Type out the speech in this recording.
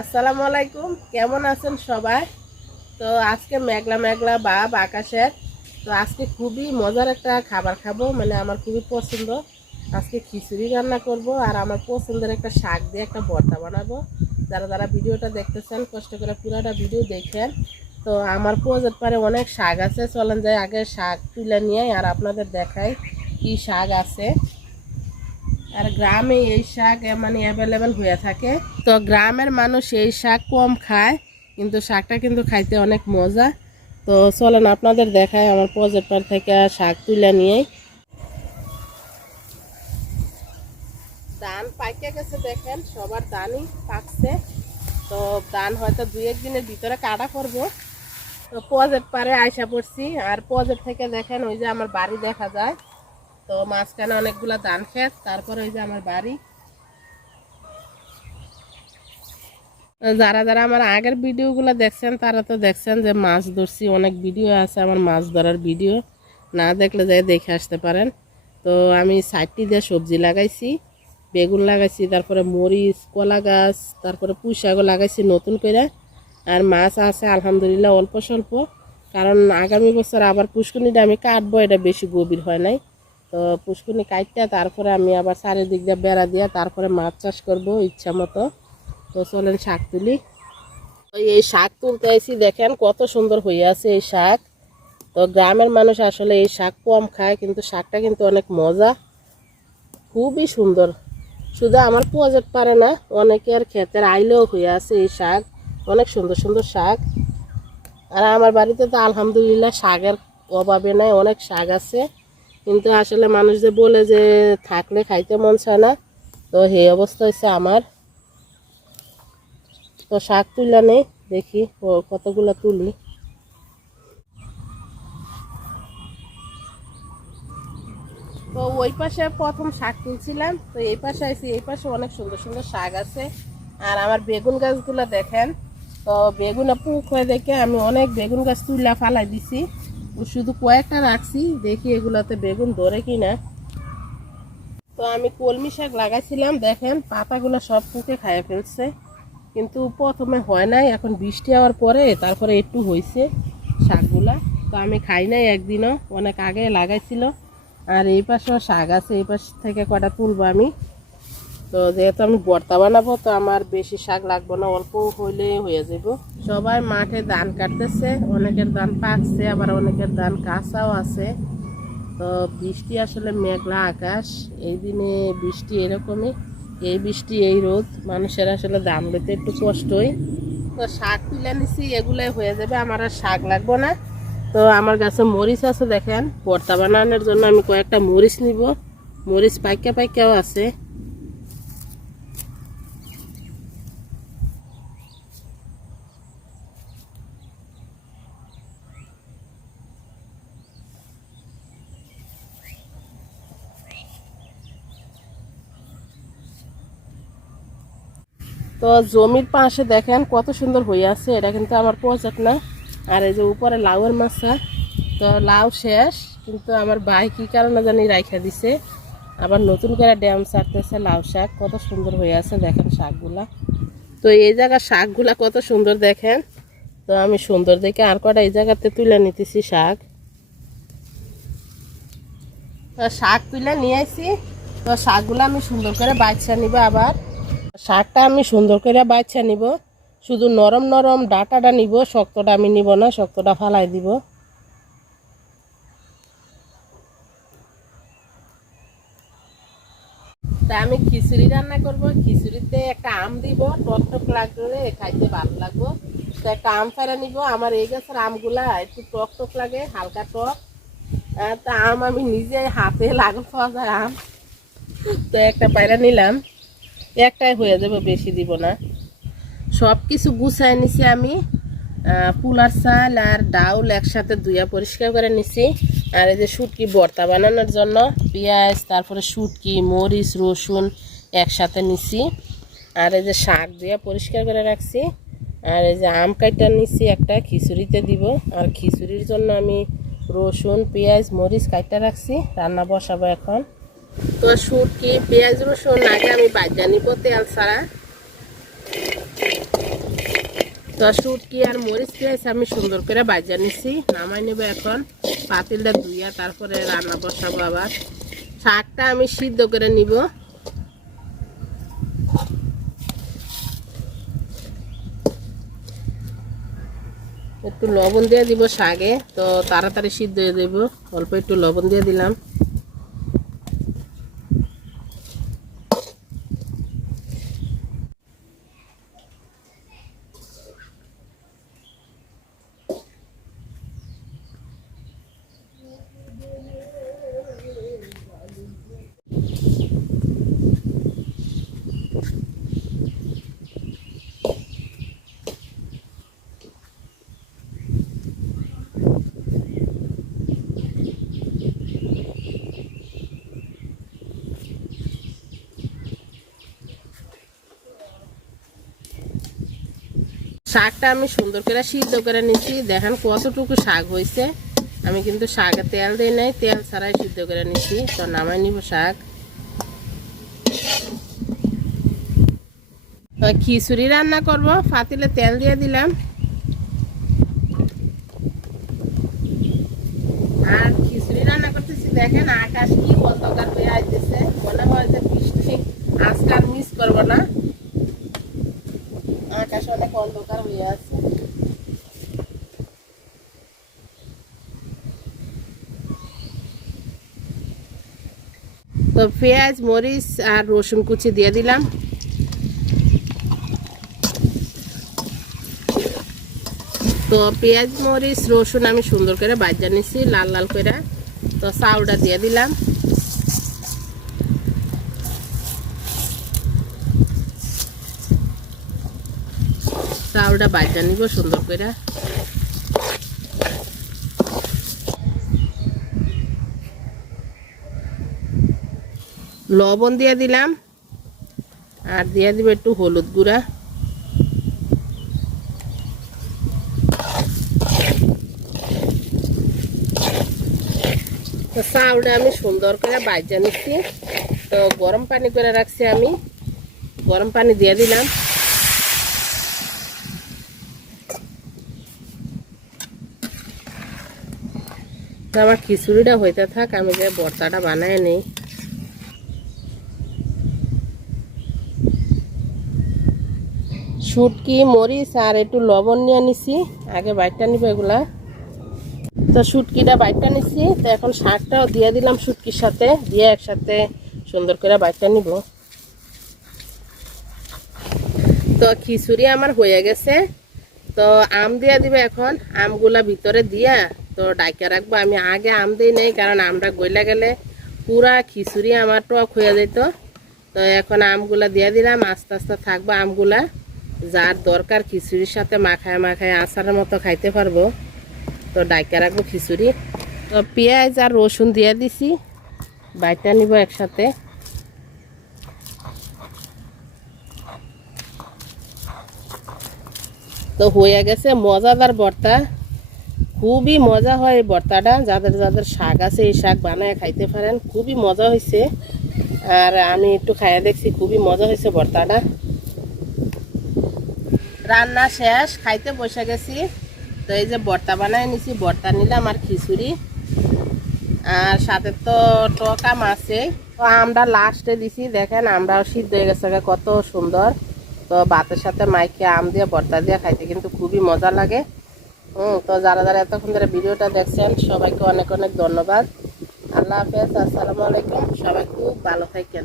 আসসালামু আলাইকুম, কেমন আছেন সবাই? তো আজকে মেঘলা মেঘলা ভাব আকাশের। তো আজকে খুবই মজার একটা খাবার খাবো, মানে আমার খুবই পছন্দ। আজকে খিচুড়ি রান্না করব আর আমার পছন্দের একটা শাক দিয়ে একটা ভর্তা বানাবো। যারা যারা ভিডিওটা দেখতেছেন কষ্ট করে পুরোটা ভিডিও দেখেন। তো আমার প্রয়োজন পারে অনেক শাক আছে, চলেন যাই আগে শাক তুলে নিয়ে আর আপনাদের দেখাই কি শাক আছে। আর গ্রামে এই শাক মানে অ্যাভেলেবেল হয়ে থাকে। তো গ্রামের মানুষ এই শাক কম খায়, কিন্তু শাকটা কিন্তু খাইতে অনেক মজা। তো চলেন আপনাদের দেখায় আমার প্রজেক্ট পার থেকে শাক তুলে নিয়ে। ধান পাইকে গেছে, দেখেন সবার ধানই পাকছে। তো ধান হয়তো 2-1 দিনের ভিতরে কাটা করবো। তো প্রজেক্ট পারে আইসা পড়ছি, আর প্রজেক্ট থেকে দেখেন ওই যে আমার বাড়ি দেখা যায়। তো মাঝখানে অনেকগুলা ধান ক্ষেত, তারপরে ওই যে আমার বাড়ি। যারা যারা আমার আগের ভিডিওগুলো দেখছেন তারা তো দেখছেন যে মাছ ধরছি, অনেক ভিডিও আছে আমার মাছ ধরার ভিডিও, না দেখলে যাই দেখে আসতে পারেন। তো আমি 60টি দিয়ে সবজি লাগাইছি, বেগুন লাগাইছি, তারপরে মরিচ, কলা গাছ, তারপরে পুঁই শাকও লাগাইছি নতুন করে। আর মাছ আছে আলহামদুলিল্লাহ অল্প স্বল্প, কারণ আগামী বছর আবার পুষ্কুনিটা আমি কাটবো, এটা বেশি গভীর হয় নাই। তো পুষ্কুনি কাটতে তারপরে আমি আবার চারিদিক দিয়ে বেড়া দিয়ে তারপরে মাছ চাষ করবো ইচ্ছা মতো। তো চলেন শাক তুলি। এই শাক তুলতে আসি, দেখেন কত সুন্দর হয়ে আছে এই শাক। তো গ্রামের মানুষ আসলে এই শাক কম খায়, কিন্তু শাকটা কিন্তু অনেক মজা, খুবই সুন্দর। শুধু আমার প্রজেক্ট পারে না, অনেকের ক্ষেতের আইলেও হয়ে আছে এই শাক, অনেক সুন্দর সুন্দর শাক। আর আমার বাড়িতে তো আলহামদুলিল্লাহ শাকের অভাবে নাই, অনেক শাক আছে। কিন্তু আসলে মানুষ যে বলে যে থাকলে খাইতে মন চায় না, তো এই অবস্থা হচ্ছে আমার। তো শাক তুলে নেই, দেখি কতগুলো তুলি। তো ওই পাশে প্রথম শাক তুলছিলাম, তো এই পাশে আইছি, এই পাশে অনেক সুন্দর সুন্দর শাক আছে। আর আমার বেগুন গাছগুলো দেখেন। তো বেগুনে পুক হয়ে দেখে আমি অনেক বেগুন গাছ তুলে ফালাই দিছি, শুধু কয়েকটা রাখছি, দেখি এগুলোতে বেগুন ধরে কিনা। তো আমি কলমি শাক লাগাইছিলাম, দেখেন পাতাগুলো সব পুকে খাইয়ে ফেলছে, কিন্তু প্রথমে হয় নাই, এখন বৃষ্টি হওয়ার পরে তারপরে একটু হয়েছে শাকগুলা। তো আমি খাই নাই একদিনও, অনেক আগে লাগাইছিল। আর এই পাশেও শাক আছে, এই পাশ থেকে কটা তুলবো আমি। তো যেহেতু আমি ভর্তা বানাবো, তো আমার বেশি শাক লাগবে না, অল্প হইলে হয়ে যাব। সবাই মাঠে ধান কাটতেছে, অনেকের ধান পাকছে, আবার অনেকের ধান কাঁচাও আছে। তো বৃষ্টি আসলে মেঘলা আকাশ, এই দিনে বৃষ্টি এরকমই, এই বৃষ্টি এই রোদ, মানুষের আসলে দাম লইতে একটু কষ্টই। তো শাক তুলে নিছি, এগুলাই হয়ে যাবে, আমার আর শাক লাগবো না। তো আমার কাছে মরিচ আছে, দেখেন ভর্তা বানানোর জন্য আমি কয়েকটা মরিচ নিব, মরিচ পাইকা পাইকাও আছে। তো জমির পাশে দেখেন কত সুন্দর হয়ে আছে, এটা কিন্তু আমার প্রজেক্ট না। আর এই যে উপরে লাউয়ের মাছা, তো লাউ শেষ, কিন্তু আমার ভাই কী কারণে জানি রাইখা দিছে, আবার নতুন করে ড্যাম ছাড়তেছে। লাউ শাক কত সুন্দর হয়ে আছে, দেখেন শাকগুলা। তো এই জায়গার শাকগুলা কত সুন্দর দেখেন। তো আমি সুন্দর দেখে আর কটা এই জায়গাতে তুলে নিতেছি শাক। তো শাক তুলে নিয়ে আসি, তো শাকগুলো আমি সুন্দর করে বাছা নিব। আবার শাকটা আমি সুন্দর করে বাছা নিব, শুধু নরম নরম ডাটাটা নিব, শক্তটা আমি নিব না, শক্তটা ফালাই দিব। তা আমি খিচুড়ি রান্না করব, খিচুড়িতে একটা আম দিব, টক টক লাগলে খাইতে ভালো লাগবো। তো একটা আম ফেরা নিব, আমার এই গাছের আমগুলা একটু টক টক লাগে, হালকা টক। তা আম আমি নিজে হাতে লাগল পাওয়া যায় আম, তো একটা পায়রা নিলাম, একটাই হয়ে যাবে, বেশি দিব না। সব কিছু গুছাই নিছি আমি, পুলার চাল আর ডাউল একসাথে ধুইয়া পরিষ্কার করে নিছি। আর এই যে শুটকি ভর্তা বানানোর জন্য পেঁয়াজ, তারপরে শুটকি, মরিচ, রসুন একসাথে নিছি। আর এই যে শাক দিয়ে পরিষ্কার করে রাখছি। আর এই যে আম কাইটা নিছি একটা, খিচুড়িতে দিব। আর খিচুড়ির জন্য আমি রসুন, পেঁয়াজ, মরিচ কাইটা রাখছি, রান্না বসাবো এখন। তো শুটকি, পেঁয়াজ, রসুন আগে আমি বাজা নিব তেল ছাড়া। তো শুটকি আর মরিচ পেঁয়াজ আমি সুন্দর করে ভাজা নিছি, নামাই নেব এখন। পাতিলটা ধুইয়া তারপরে রান্না বসাবো। আবার শাকটা আমি সিদ্ধ করে নিব। একটু লবণ দিয়ে দিব শাকে, তো তাড়াতাড়ি সিদ্ধ হয়ে দেব। অল্প একটু লবণ দিয়ে দিলাম। শাকটা আমি সুন্দর করে সিদ্ধ করে নিচ্ছি। দেখেন কতটুকু শাক হয়েছে। আমি কিন্তু শাকে তেল দিই নাই, তেল ছাড়াই সিদ্ধ করে নিচ্ছি। তো নামাই নিব শাক। খিচুড়ি রান্না করব, পাতিলে তেল দিয়ে দিলাম। আর খিচুড়ি রান্না করতেছি। দেখেন আকাশ কি অন্ধকার হয়ে আসতেছে, মনে হয় যে বৃষ্টি আজকাল মিস করবো না। আকাশ অনেক অন্ধকার হয়ে আছে। তো পেঁয়াজ মরিচ আর রসুন কুচি দিয়ে দিলাম। তো পেঁয়াজ মরিচ রসুন আমি সুন্দর করে ভাজা নিছি লাল লাল করে। তো চাউলটা দিয়ে দিলাম। চাউলটা ভাজা নিব সুন্দর করে। লবণ দিয়ে দিলাম আর দিয়ে দিব একটু হলুদ গুঁড়া। তো চাউলটা আমি সুন্দর করে ভাজা নিচ্ছি। তো গরম পানি করে রাখছি, আমি গরম পানি দিয়ে দিলাম। তো আমার খিচুড়িটা হইতে থাক, আমি যে ভর্তাটা বানায় নিই। শুটকি মরিচ আর একটু লবণ নিয়ে নিছি, আগে বাইটটা নিব এগুলা। তো শুটকিটা বাইটটা নিছি। তো এখন শাকটাও দিয়ে দিলাম শুটকির সাথে, দিয়ে একসাথে সুন্দর করে বাইটটা নিব। তো খিচুড়ি আমার হয়ে গেছে। তো আম দিয়ে দিবে এখন, আমগুলা ভিতরে দিয়া তো ডাইকা রাখবো। আমি আগে আম দিই নেই, কারণ আমরা গইলা গেলে পুরা খিচুড়ি আমার টক হয়ে যেত। তো এখন আমগুলা দিয়ে দিলাম, আস্তে আস্তে থাকবো আমগুলা। যার দরকার খিচুড়ির সাথে মাখায় মাখায় আচারের মতো খাইতে পারবো। তো ডাইকা রাখবো খিচুড়ি। তো পেঁয়াজ আর রসুন দিয়ে দিছি, বাইটা নিব একসাথে। তো হয়ে গেছে মজাদার ভর্তা। খুবই মজা হয় এই ভর্তাটা। যাদের যাদের শাক আছে এই শাক বানায় খাইতে পারেন, খুবই মজা হয়েছে। আর আমি একটু খাইয়া দেখছি, খুবই মজা হয়েছে ভর্তাটা। রান্না শেষ, খাইতে বসে গেছি। তো এই যে ভর্তা বানায় নিছি, ভর্তা নিলাম আর খিচুড়ি, আর সাথে তো টক আম আছে। তো আমরা লাস্টে দিছি, দেখেন আমরাও সিদ্ধ হয়ে গেছে কত সুন্দর। তো ভাতের সাথে মাইকে আম দিয়ে ভর্তা দিয়ে খাইতে কিন্তু খুবই মজা লাগে। তো যারা যারা এতক্ষণ ধরে ভিডিওটা দেখছেন সবাইকে অনেক অনেক ধন্যবাদ। আল্লাহ হাফেজ, আসসালামু আলাইকুম। সবাই খুব ভালো থাকেন।